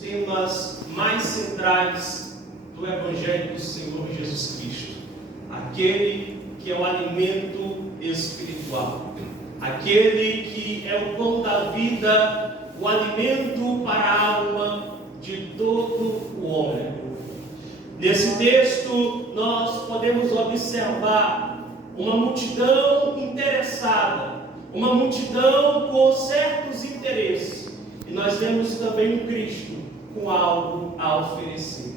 Temas mais centrais do Evangelho do Senhor Jesus Cristo, aquele que é o alimento espiritual, aquele que é o pão da vida, o alimento para a alma de todo o homem. Nesse texto nós podemos observar uma multidão interessada, uma multidão com certos interesses, e nós vemos também um Cristo com algo a oferecer.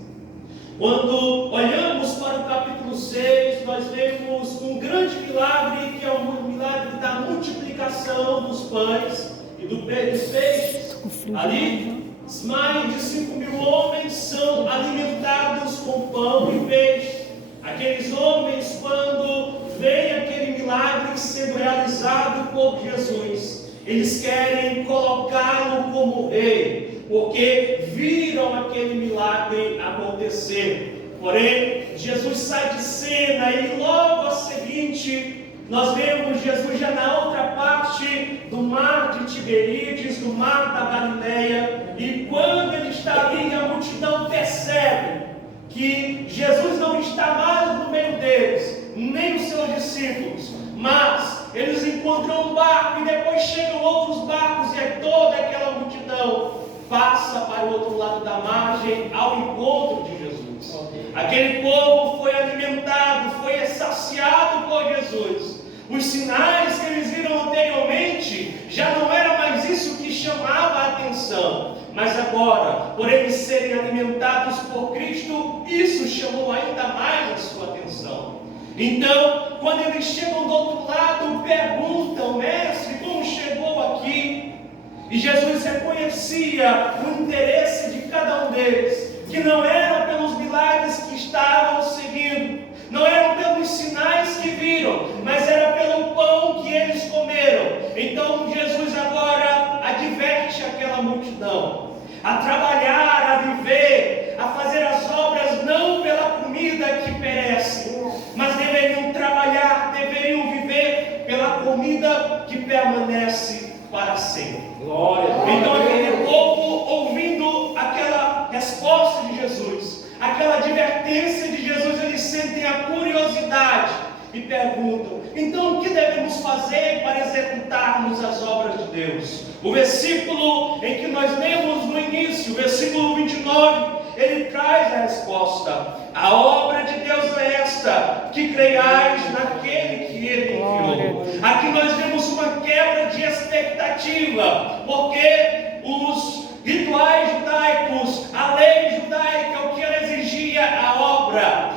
Quando olhamos para o capítulo 6, nós vemos um grande milagre, que é o milagre da multiplicação dos pães e dos peixes. Ali, mais de 5.000 homens são alimentados com pão e peixe. Aqueles homens, quando veem aquele milagre sendo realizado por Jesus, eles querem colocá-lo como rei, porque viram aquele milagre acontecer. Porém, Jesus sai de cena e logo a seguinte, nós vemos Jesus já na outra parte do mar de Tiberíades, do mar da Galileia, e quando ele está ali, a multidão percebe que Jesus não está mais no meio deles, nem os seus discípulos, mas eles encontram um barco e depois chegam outros barcos, e é toda aquela multidão passa para o outro lado da margem ao encontro de Jesus. Aquele povo foi alimentado, foi saciado por Jesus. Os sinais que eles viram anteriormente já não era mais isso que chamava a atenção, mas agora, por eles serem alimentados por Cristo, isso chamou ainda mais a sua atenção. Então, quando eles chegam do outro lado, perguntam: mestre, como chegou aqui? E Jesus reconhecia o interesse de cada um deles, que não era pelos milagres que estavam seguindo, não eram pelos sinais que viram, mas era pelo pão que eles comeram. Então Jesus agora adverte aquela multidão a trabalhar, a viver, a fazer as obras não pela comida que perece, mas deveriam trabalhar, deveriam viver pela comida que permanece para sempre. Glória. Então aquele povo, ouvindo aquela resposta de Jesus, aquela advertência de Jesus, eles sentem a curiosidade e perguntam: então o que devemos fazer para executarmos as obras de Deus? O versículo em que nós lemos no início, o versículo 29, ele traz a resposta: a obra de Deus é esta, que creiais naquele que ele enviou. Aqui nós vemos uma quebra de expectativa, porque os rituais judaicos, a lei judaica, o que ela exigia? A obra.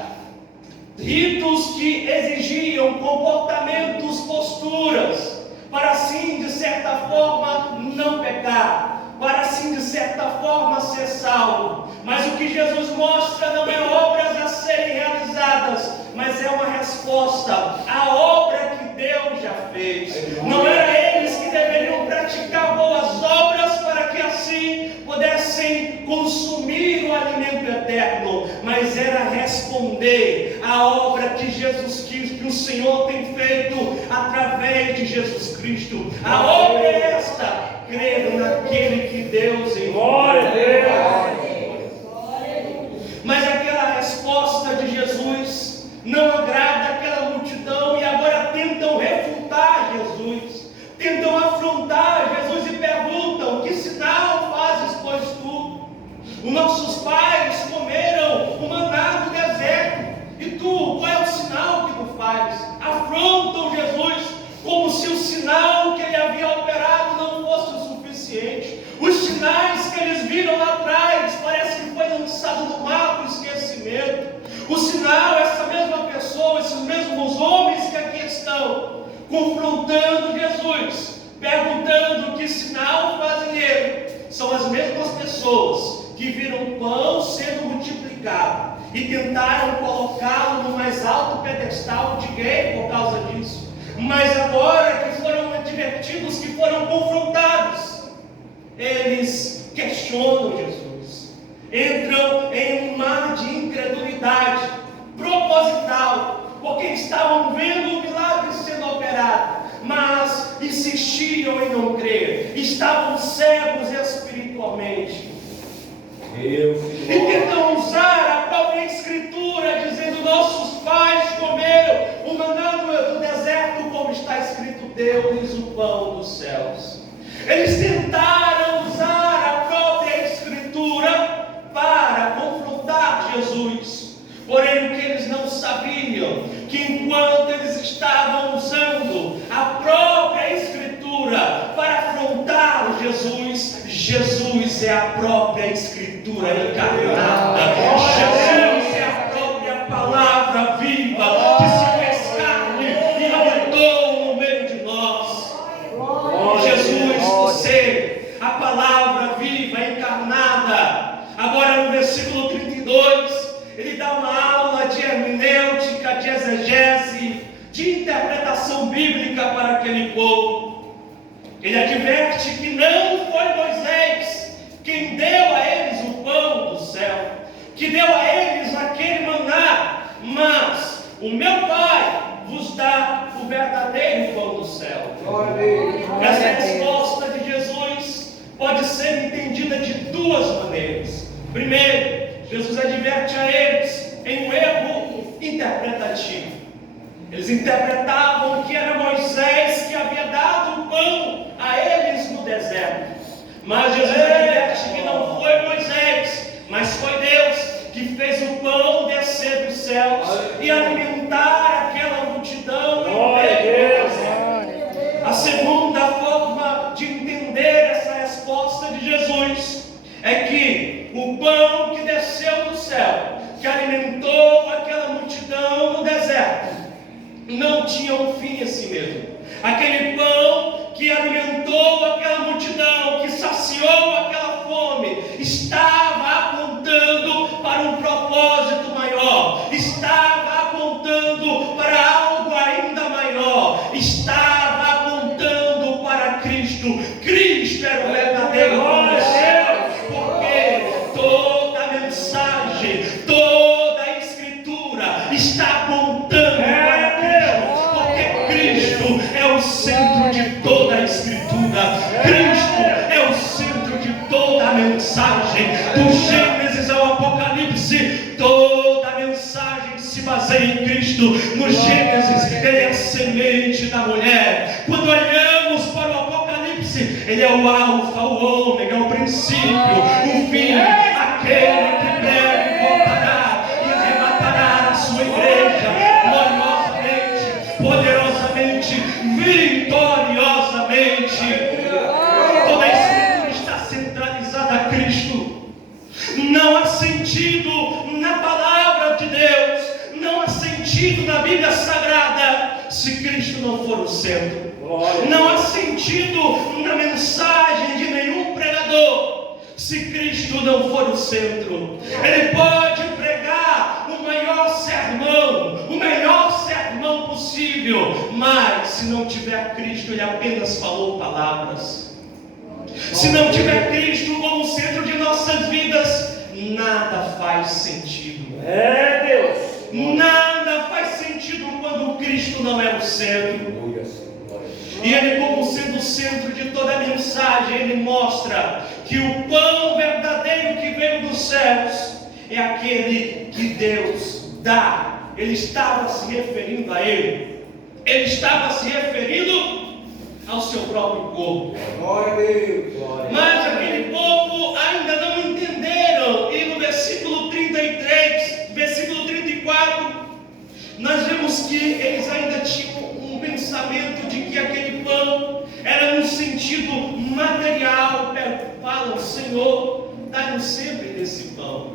Ritos que exigiam comportamentos, posturas, para assim, de certa forma, não pecar, para assim, de certa forma, ser salvo. Mas o que Jesus mostra não é obras a serem realizadas, mas é uma resposta à obra que Deus já fez. Não era eles que deveriam praticar boas obras para que assim pudessem consumir o alimento eterno, mas era responder à obra que Jesus Cristo, que o Senhor tem feito através de Jesus Cristo. A obra é esta: crer naquele que Deus enviou. Glória a Deus. Mas aquela resposta de Jesus não agrada aquela multidão, e agora tentam refutar Jesus, tentam afrontar Jesus e perguntam: que sinal fazes, pois tu? Os nossos pais comeram o maná do deserto, e tu, qual é o sinal que tu fazes? Afrontam Jesus como se o sinal que ele havia operado não fosse o suficiente. Os sinais que eles viram lá atrás parece que foi lançado no mar do esquecimento. O sinal, essa mesma pessoa, esses mesmos homens que aqui estão confrontando Jesus, perguntando que sinal fazem ele, são as mesmas pessoas que viram o pão sendo multiplicado e tentaram colocá-lo no mais alto pedestal de rei por causa disso. Mas agora que foram advertidos, que foram confrontados, eles questionam Jesus, entram em um mar de incredulidade proposital, porque estavam vendo o milagre sendo operado, mas insistiam em não crer, estavam cegos espiritualmente. E tentam usar a própria Escritura, dizendo: nossos pais comeram o maná do deserto, como está escrito, deu-lhes o pão dos céus. Eles tentaram usar a própria Escritura para confrontar Jesus. Porém, o que eles não sabiam, que enquanto eles estavam usando a própria Escritura para afrontar Jesus, Jesus é a própria Escritura encarnada. Jesus é a própria palavra viva que se fez carne e habitou no meio de nós. Jesus, você, a palavra viva encarnada. Agora no versículo 32, ele dá uma aula de hermenêutica, de exegese, de interpretação bíblica para aquele povo. Ele adverte que não foi Moisés quem deu a eles o pão do céu, que deu a eles aquele maná, mas o meu Pai vos dá o verdadeiro pão do céu. Essa resposta de Jesus pode ser entendida de duas maneiras. Primeiro, Jesus adverte a eles em um erro interpretativo. Eles interpretavam que era Moisés que havia dado o pão a eles no deserto. Mas Jesus adverte que não foi Moisés, mas foi Deus que fez o pão descer dos céus e alimentar aquela multidão em meio. A segunda forma de entender essa resposta de Jesus é que o pão que desceu do céu, que alimentou aquela multidão no deserto, não tinha um fim em si mesmo. Aquele pão que alimentou aquela multidão, que saciou aquela fome, estava apontando para um propósito maior, estava apontando para algo ainda maior, estava apontando para Cristo. Cristo era o verdadeiro pão do céu, porque toda a mensagem, toda a Escritura está apontando para Cristo, porque Cristo é o centro de toda a Escritura. Cristo é o centro de toda a mensagem, do Gênesis ao Apocalipse. Toda a mensagem se baseia em Cristo. No Gênesis, Ele é a semente da mulher. Quando olhamos para o Apocalipse, Ele é o Alfa, o Ômega, o princípio, o fim, aquele que breve voltará e arrebatará a sua igreja gloriosamente, poderosamente, vitoriosamente. Toda a Escritura está centralizada a Cristo. Não há sentido na palavra de Deus, não há sentido na Bíblia Sagrada se Cristo não for o centro. Não há sentido na mensagem de nenhum pregador se Cristo não for o centro. Ele pode pregar o maior sermão, o melhor sermão possível, mas se não tiver Cristo, ele apenas falou palavras. Se não tiver Cristo como centro de nossas vidas, nada faz sentido. Nada faz sentido quando Cristo não é o centro. E Ele, como sendo o centro de toda a mensagem, Ele mostra que o pão verdadeiro que veio dos céus é aquele que Deus dá. Ele estava se referindo a Ele. Ele estava se referindo ao seu próprio corpo. Glória a Deus. Mas aquele povo ainda não entenderam. E no versículo 33, versículo 34, nós vemos que eles ainda tinham um pensamento de que aquele pão era no sentido material. Falam: Senhor, dá-nos sempre desse pão.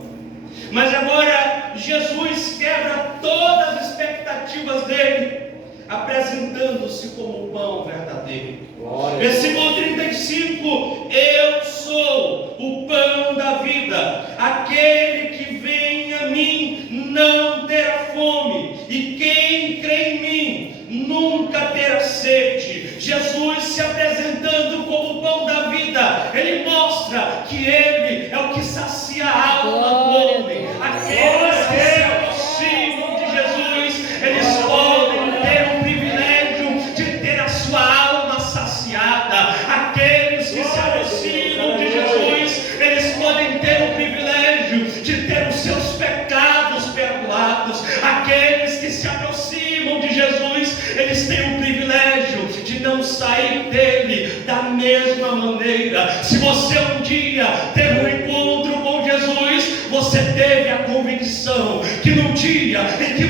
Mas agora Jesus quebra todas as expectativas dele, apresentando-se como o pão verdadeiro. Versículo 35: Eu sou o pão da vida. Aquele que vem a mim não terá fome, e quem crê em mim nunca terá sede. Jesus se apresentando como o pão da vida, ele mostra que ele é o que sacia a alma do homem. Aqueles que se aproximam de Jesus, eles podem ter o privilégio de ter a sua alma saciada. Aqueles que se aproximam de Jesus, eles podem ter o privilégio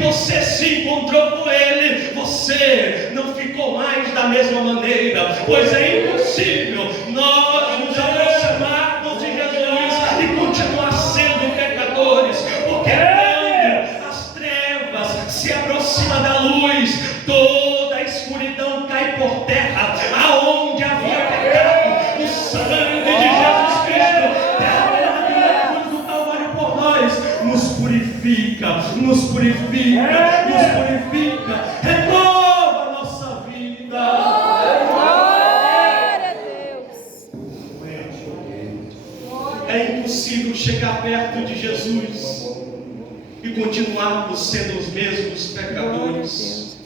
você se encontrou com Ele, você não ficou mais da mesma maneira, pois é impossível nós nos aproximarmos de Jesus e continuar sendo pecadores, porque quando as trevas se aproximam da luz, toda a escuridão cai por terra. Aonde havia pecado, o sangue de Jesus Cristo derramado na cruz do Calvário por nós nos purifica, nos purifica, nos purifica, renova a nossa vida. Glória a Deus. É impossível chegar perto de Jesus e continuarmos sendo os mesmos pecadores.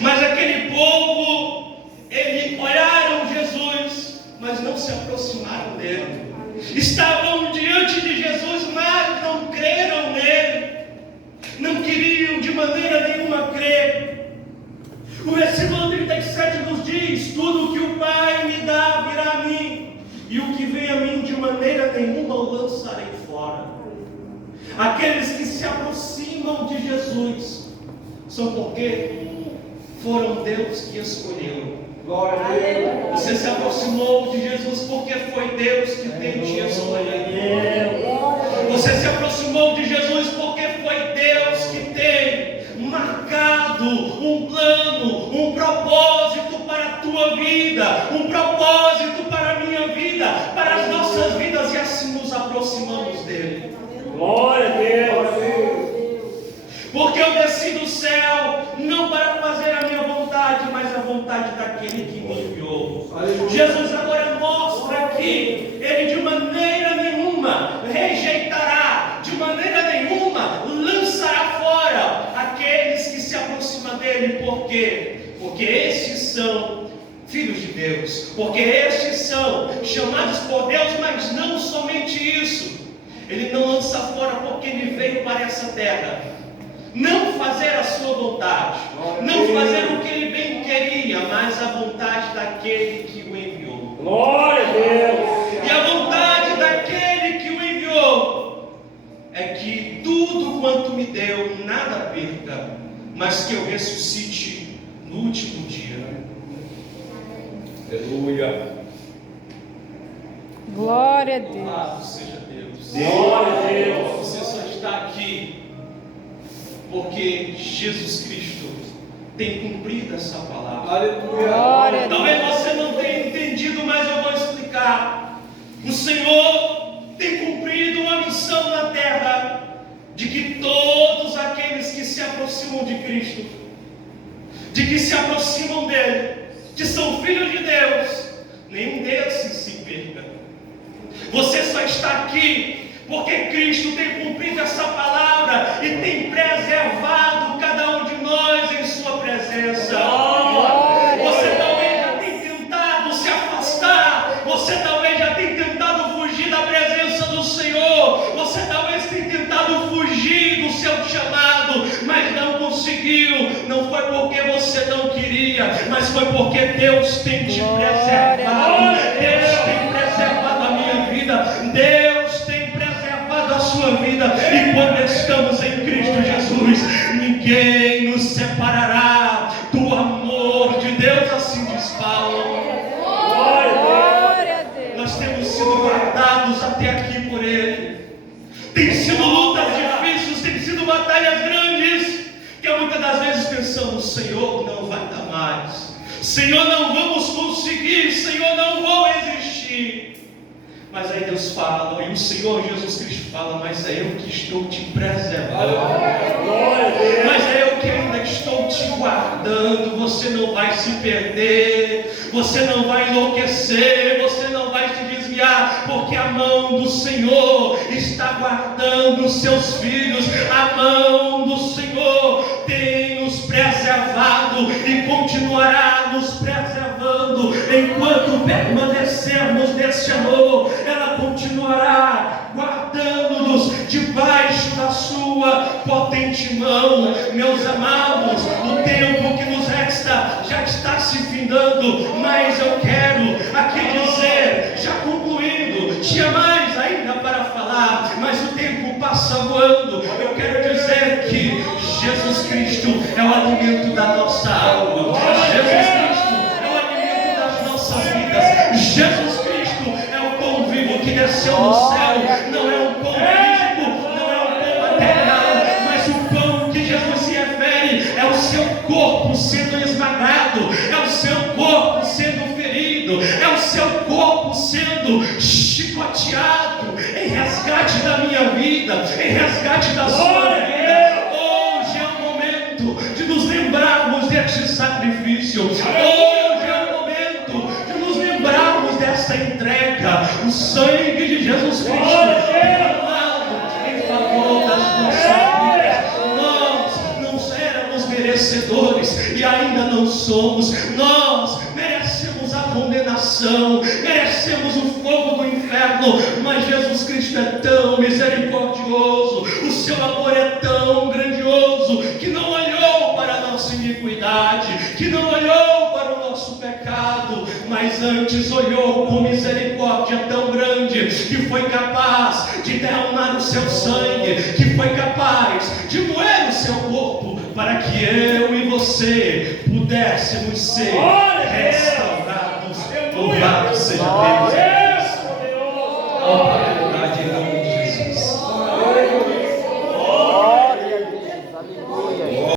Mas aquele povo, eles olharam Jesus, mas não se aproximaram dele. Estavam diante de Jesus, mas não creram nele. Não queriam de maneira nenhuma crer. O versículo 37 nos diz: tudo que o Pai me dá virá a mim, e o que vem a mim de maneira nenhuma o lançarei fora. Aqueles que se aproximam de Jesus são porque foram Deus que escolheu. Glória a Deus. Você se aproximou de Jesus porque foi Deus que tem te escolhido. Você se aproximou de Jesus porque foi Deus que tem marcado um plano, um propósito para a tua vida, um propósito para a minha vida, para as nossas vidas, e assim nos aproximamos dele. Glória a Deus. Porque eu desci do céu não para fazer a minha vontade, mas a vontade daquele que me enviou. Jesus agora mostra que ele de maneira nenhuma rejeitará, de maneira nenhuma lançará fora aqueles que se aproximam dele. Por quê? Porque estes são filhos de Deus, porque estes são chamados por Deus, mas não somente isso. Ele não lança fora porque ele veio para essa terra não fazer a sua vontade, não fazer o que ele bem queria, mas a vontade daquele que o enviou. Glória a Deus. E a vontade daquele que o enviou é que tudo quanto me deu, nada perca, mas que eu ressuscite no último dia. Aleluia. Glória a Deus. Louvado seja Deus. Glória a Deus. Você só está aqui porque Jesus Cristo tem cumprido essa palavra. Aleluia. Glória a Deus. Talvez você não tenha entendido, mas eu vou explicar. O Senhor tem cumprido uma missão na terra, de que todos aqueles que se aproximam de Cristo, de que se aproximam dele, que são filhos de Deus, nenhum desses se perca. Você só está aqui porque Cristo tem cumprido essa palavra e tem preservado cada um de nós em sua presença. Você talvez já tenha tentado se afastar, você talvez já tenha tentado fugir da presença do Senhor, você talvez tenha tentado fugir do seu chamado, mas não conseguiu. Não foi porque você não queria, mas foi porque Deus tem te preservado. Deus tem preservado a minha vida. Deus tem preservado a sua vida. E quando estamos em Cristo Jesus, ninguém nos separará do amor de Deus. Assim diz Paulo. Glória a Deus. Nós temos sido guardados até aqui por Ele. Tem sido lutas difíceis, tem sido batalhas grandes, que muitas das vezes pensamos: Senhor, não vai dar mais, Senhor, não vamos conseguir, Senhor, não vou existir. Mas aí Deus fala, e o Senhor Jesus Cristo fala: mas é eu que estou te preservando, mas é eu que ainda estou te guardando. Você não vai se perder, você não vai enlouquecer, você não vai se desviar, porque a mão do Senhor está guardando os seus filhos. A mão do Senhor tem nos preservado e continuará nos preservando enquanto permanecermos nesse amor. Ela continuará guardando-nos debaixo da sua potente mão. Meus amados, o tempo que nos resta já está se findando, mas eu quero aqui dizer, já concluindo, tinha mais ainda para falar, mas o tempo passa voando. Eu quero dizer o alimento da nossa alma. Jesus Cristo é o alimento das nossas vidas. Jesus Cristo é o pão vivo que desceu do céu. Não é um pão físico, não é um pão material, mas o pão que Jesus se refere é o seu corpo sendo esmagado, é o seu corpo sendo ferido, é o seu corpo sendo chicoteado em resgate da minha vida, em resgate da sua vida. Hoje é o momento de nos lembrarmos deste sacrifício. Hoje é o momento de nos lembrarmos desta entrega. O sangue de Jesus Cristo derramado em favor das nossas vidas. Nós não éramos merecedores e ainda não somos. Nós merecemos a condenação, merecemos o fogo do inferno, mas Jesus Cristo é tão misericordioso, o seu amor é tão grandioso, que não olhou para a nossa iniquidade, que não olhou para o nosso pecado, mas antes olhou com misericórdia tão grande, que foi capaz de derramar o seu sangue, que foi capaz de moer o seu corpo, para que eu e você pudéssemos ser restaurados. Louvado seja Deus.